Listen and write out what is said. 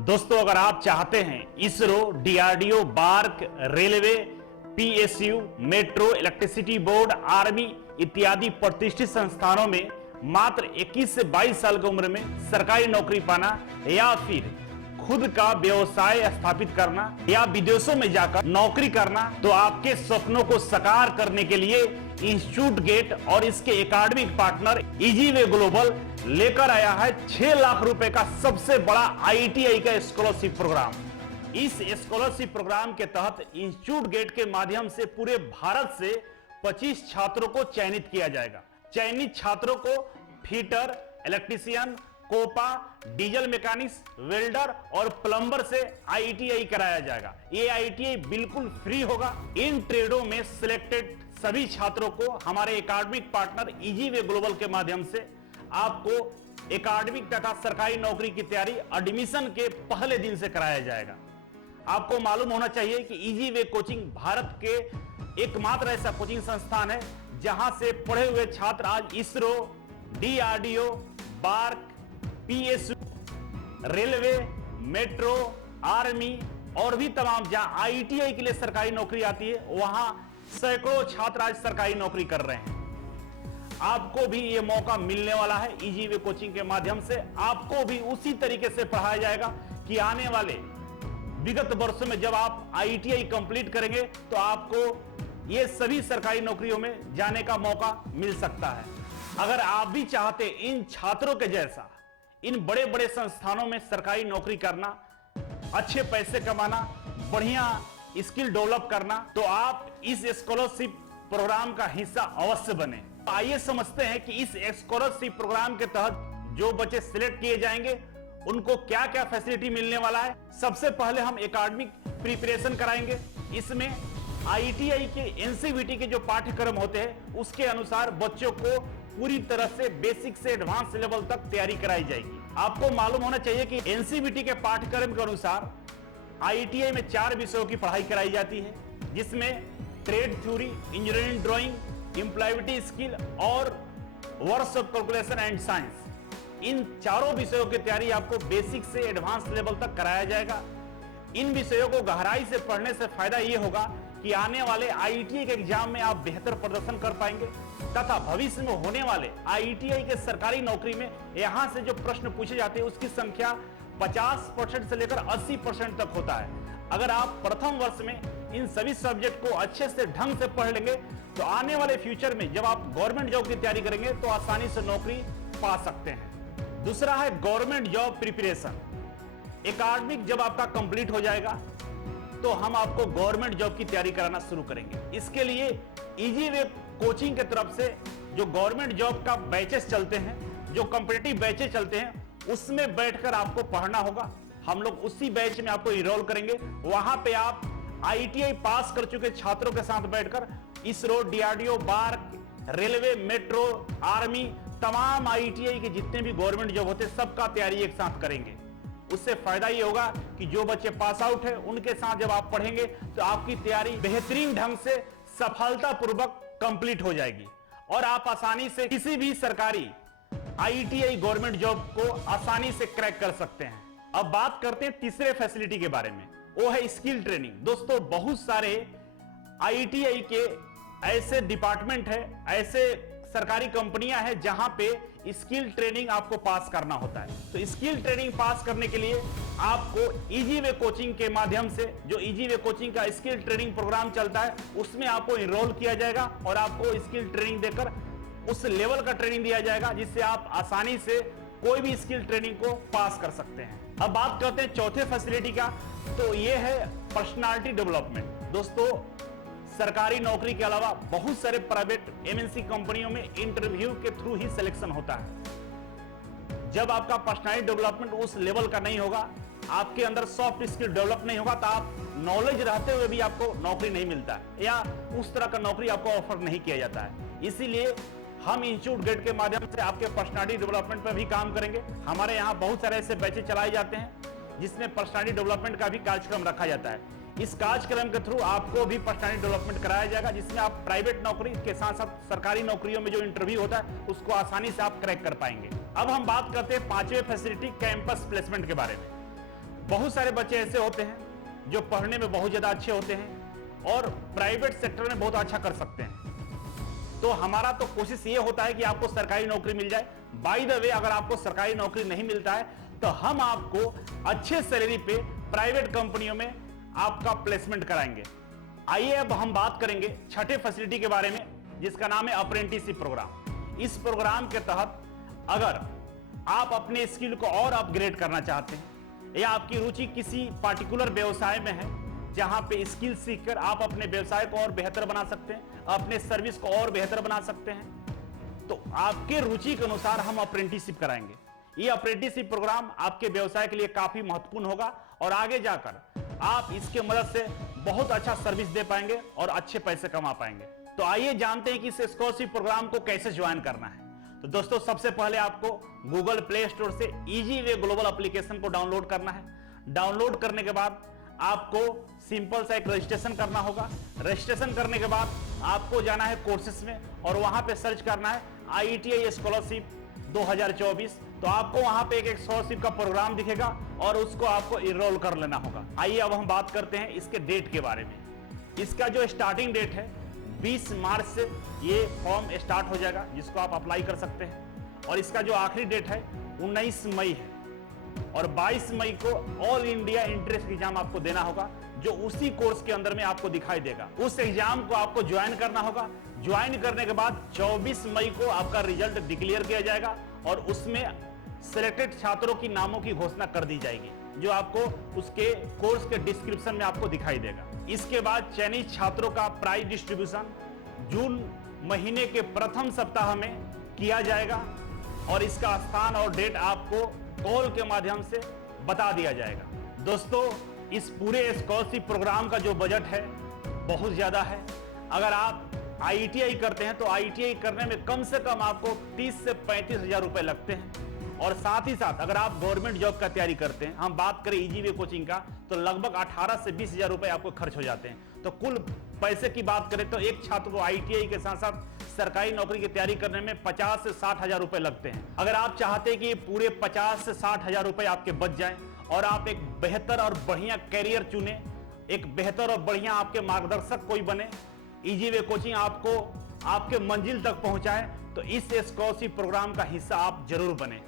दोस्तों, अगर आप चाहते हैं ISRO, DRDO, BARC, railway, PSU, metro, electricity board, army इत्यादि प्रतिष्ठित संस्थानों में मात्र 21 से 22 साल की उम्र में सरकारी नौकरी पाना या फिर खुद का व्यवसाय स्थापित करना या विदेशों में जाकर नौकरी करना, तो आपके सपनों को साकार करने के लिए इंस्टीट्यूट गेट और इसके एकेडमिक पार्टनर इजीवे ग्लोबल लेकर आया है 6 लाख रुपए का सबसे बड़ा आईटीआई का स्कॉलरशिप प्रोग्राम। इस स्कॉलरशिप प्रोग्राम के तहत इंस्टीट्यूट गेट के माध्यम से पूरे भारत से 25 छात्रों को चयनित किया जाएगा। चयनित छात्रों को fitter, electrician, COPA, diesel mechanics, welder और प्लम्बर से आईटीआई कराया जाएगा। ये आईटीआई बिल्कुल फ्री होगा। इन ट्रेडों में सिलेक्टेड सभी छात्रों को हमारे एकेडमिक पार्टनर इजीवे ग्लोबल के माध्यम से आपको एकेडमिक तथा सरकारी नौकरी की तैयारी एडमिशन के पहले दिन से कराया जाएगा। आपको मालूम होना चाहिए कि इजीवे कोचिंग भारत के एकमात्र ऐसा कोचिंग संस्थान है जहां से पढ़े हुए छात्र आज ISRO, DRDO, BARC, PSU, railway, metro, army और भी तमाम जहां आईटीआई के लिए सरकारी नौकरी आती है, वहां सैकड़ों छात्र आज सरकारी नौकरी कर रहे हैं। आपको भी यह मौका मिलने वाला है। इजीवे कोचिंग के माध्यम से आपको भी उसी तरीके से पढ़ाया जाएगा कि आने वाले विगत वर्षों में जब आप आईटीआई कंप्लीट करेंगे तो आपको ये सभी सरकारी नौकरियों में जाने का मौका मिल सकता है। अगर आप भी चाहते इन छात्रों के जैसा इन बड़े बड़े संस्थानों में सरकारी नौकरी करना, अच्छे पैसे कमाना, बढ़िया स्किल डेवलप करना, तो आप इस स्कॉलरशिप प्रोग्राम का हिस्सा अवश्य बने। आइए समझते हैं कि इस स्कॉलरशिप प्रोग्राम के तहत जो बच्चे सिलेक्ट किए जाएंगे उनको क्या क्या फैसिलिटी मिलने वाला है। सबसे पहले हम एकेडमिक प्रिपरेशन कराएंगे। इसमें आईटीआई के एनसीवीटी के जो पाठ्यक्रम होते हैं उसके अनुसार बच्चों को पूरी तरह से बेसिक से एडवांस लेवल तक तैयारी कराई जाएगी। आपको मालूम होना चाहिए कि एनसीवीटी के पाठ्यक्रम के अनुसार आईटीआई में 4 विषयों की पढ़ाई कराई जाती है, जिसमें trade theory, engineering drawing, employability skill और works of calculation and science. इन चारों विषयों की तैयारी आपको बेसिक से एडवांस लेवल तक कराया जाएगा। इन विषयों को गहराई से पढ़ने से फायदा यह होगा कि आने वाले आईटीआई के एग्जाम में आप बेहतर प्रदर्शन कर पाएंगे तथा भविष्य में होने वाले आईटीआई के सरकारी नौकरी में यहां से जो प्रश्न पूछे जाते हैं उसकी संख्या 50% से लेकर 80% तक होता है। अगर आप प्रथम वर्ष में इन सभी सब्जेक्ट को अच्छे से ढंग से पढ़ लेंगे तो आने वाले फ्यूचर में जब आप गवर्नमेंट जॉब की तैयारी करेंगे तो आसानी से नौकरी पा सकते हैं। दूसरा है गवर्नमेंट जॉब प्रिपरेशन। एकेडमिक जब आपका कंप्लीट हो जाएगा तो हम आपको गवर्नमेंट जॉब की तैयारी कराना शुरू करेंगे। इसके लिए इजीवे कोचिंग की तरफ से जो गवर्नमेंट जॉब का बैचेस चलते हैं, जो कॉम्पिटिटिव बैचेस चलते हैं, उसमें बैठकर आपको पढ़ना होगा। हम लोग उसी बैच में आपको इनरोल करेंगे। वहां पे आप आईटीआई पास कर चुके छात्रों के साथ बैठकर ISRO, DRDO, BARC, railway, metro, army, तमाम आईटीआई के जितने भी गवर्नमेंट जॉब होते हैं सबका तैयारी एक साथ करेंगे। उससे फायदा ये होगा कि जो बच्चे पास आउट है उनके साथ जब आप पढ़ेंगे तो आपकी तैयारी बेहतरीन ढंग से सफलतापूर्वक कंप्लीट हो जाएगी और आप आसानी से किसी भी सरकारी आईटीआई गवर्नमेंट जॉब को आसानी से क्रैक कर सकते हैं। अब बात करते हैं तीसरे फैसिलिटी के बारे में, वो है स्किल ट्रेनिंग। दोस्तों, बहुत सारे आईटीआई के ऐसे डिपार्टमेंट है, ऐसे सरकारी कंपनियां हैं जहां पे स्किल ट्रेनिंग आपको पास करना होता है। तो स्किल ट्रेनिंग पास करने के लिए आपको इजीवे कोचिंग के माध्यम से, जो इजीवे कोचिंग का स्किल ट्रेनिंग प्रोग्राम चलता है, उसमें आपको इनरोल किया जाएगा और आपको स्किल ट्रेनिंग देकर उस लेवल का ट्रेनिंग दिया जाएगा जिससे आप आसानी से कोई भी स्किल ट्रेनिंग को पास कर सकते हैं। अब बात करते हैं चौथे फैसिलिटी का, तो यह है पर्सनालिटी डेवलपमेंट। दोस्तों, सरकारी नौकरी के अलावा बहुत सारे प्राइवेट एमएनसी कंपनियों में इंटरव्यू के थ्रू ही सिलेक्शन होता है। जब आपका पर्सनालिटी डेवलपमेंट उस लेवल का नहीं होगा, आपके अंदर सॉफ्ट स्किल डेवलप नहीं होगा, तो आप नॉलेज रहते हुए भी आपको नौकरी नहीं मिलता है या उस तरह का नौकरी आपको ऑफर नहीं किया जाता है। इसीलिए हम इंस्टीट्यूट गेट के माध्यम से आपके पर्सनालिटी डेवलपमेंट पर भी काम करेंगे। हमारे यहाँ बहुत सारे ऐसे बैचेस चलाए जाते हैं जिसमें पर्सनालिटी डेवलपमेंट का भी कार्यक्रम रखा जाता है। इस कार्यक्रम के थ्रू आपको भी पर्सनालिटी डेवलपमेंट कराया जाएगा, जिसमें आप प्राइवेट नौकरी के साथ साथ सरकारी नौकरियों में जो इंटरव्यू होता है उसको आसानी से आप क्रैक कर पाएंगे। अब हम बात करते हैं पांचवें फैसिलिटी, कैंपस प्लेसमेंट के बारे में। बहुत सारे बच्चे ऐसे होते हैं जो पढ़ने में बहुत ज्यादा अच्छे होते हैं और प्राइवेट सेक्टर में बहुत अच्छा कर सकते हैं। तो हमारा तो कोशिश ये होता है कि आपको सरकारी नौकरी मिल जाए। बाय द वे, अगर आपको सरकारी नौकरी नहीं मिलता है तो हम आपको अच्छे सैलरी पे प्राइवेट कंपनियों में आपका प्लेसमेंट कराएंगे। आइए अब हम बात करेंगे छठे फैसिलिटी के बारे में, जिसका नाम है अप्रेंटिसशिप प्रोग्राम। इस प्रोग्राम के तहत अगर आप अपने स्किल को और अपग्रेड करना चाहते हैं या आपकी रुचि किसी पार्टिकुलर व्यवसाय में है जहां पे स्किल सीखकर आप अपने व्यवसाय को और बेहतर बना सकते हैं, अपने सर्विस को और बेहतर बना सकते हैं, तो आपके रुचि के अनुसार हम अप्रेंटिसशिप कराएंगे। ये अप्रेंटिसशिप प्रोग्राम आपके व्यवसाय के लिए काफी महत्वपूर्ण होगा और आगे जाकर आप इसके मदद से बहुत अच्छा सर्विस दे पाएंगे और अच्छे पैसे कमा पाएंगे। तो आइए जानते हैं कि इस स्कॉलरशिप प्रोग्राम को कैसे ज्वाइन करना है। तो दोस्तों, सबसे पहले आपको गूगल प्ले स्टोर से इजी वे ग्लोबल एप्लीकेशन को डाउनलोड करना है। डाउनलोड करने के बाद आपको सिंपल सा एक रजिस्ट्रेशन करना होगा। रजिस्ट्रेशन करने के बाद आपको जाना है कोर्सेस में और वहां पे सर्च करना है IETI स्कॉलरशिप 2024। तो आपको वहां पे एक स्कॉलरशिप का प्रोग्राम दिखेगा और उसको आपको इनरोल कर लेना होगा। आइए अब हम बात करते हैं इसके डेट के बारे में। इसका जो स्टार्टिंग डेट है 20 मार्च से ये फॉर्म स्टार्ट हो जाएगा, जिसको आप अप्लाई कर सकते हैं। और इसका जो आखिरी डेट है 19 मई है और 22 मई को ऑल इंडिया एंट्रेंस एग्जाम आपको देना होगा, जो उसी कोर्स के अंदर में आपको दिखाई देगा। उस एग्जाम को आपको ज्वाइन करना होगा। ज्वाइन करने के बाद 24 मई को आपका रिजल्ट डिक्लेयर किया जाएगा और उसमें सिलेक्टेड छात्रों की नामों की घोषणा कर दी जाएगी, जो आपको उसके कोर्स के डिस्क्रिप्शन में आपको दिखाई देगा। इसके बाद चयनित छात्रों का प्राइज डिस्ट्रीब्यूशन जून महीने के प्रथम सप्ताह में किया जाएगा और इसका स्थान और डेट आपको कॉल के माध्यम से बता दिया जाएगा। दोस्तों, इस पूरे स्कॉलरशिप प्रोग्राम का जो बजट है बहुत ज्यादा है। अगर आप IETI करते हैं तो IETI करने में कम से कम आपको 30 से 35 हजार रुपए लगते हैं। और साथ ही साथ अगर आप गवर्नमेंट जॉब का तैयारी करते हैं, हम बात करें इजी वे कोचिंग का, तो लगभग 18 से 20 हजार रुपए आपको खर्च हो जाते हैं। तो कुल पैसे की बात करें तो एक छात्र को IETI के साथ साथ सरकारी नौकरी की तैयारी करने में 50 से 60 हजार रुपए लगते हैं। अगर आप चाहते हैं कि पूरे 50 से 60 हजार रुपए आपके बच जाएं और आप एक बेहतर और बढ़िया कैरियर चुने, एक बेहतर और बढ़िया आपके मार्गदर्शक कोई बने, इजी वे कोचिंग आपको आपके मंजिल तक पहुंचाए, तो इस स्कॉलरशिप प्रोग्राम का हिस्सा आप जरूर बने।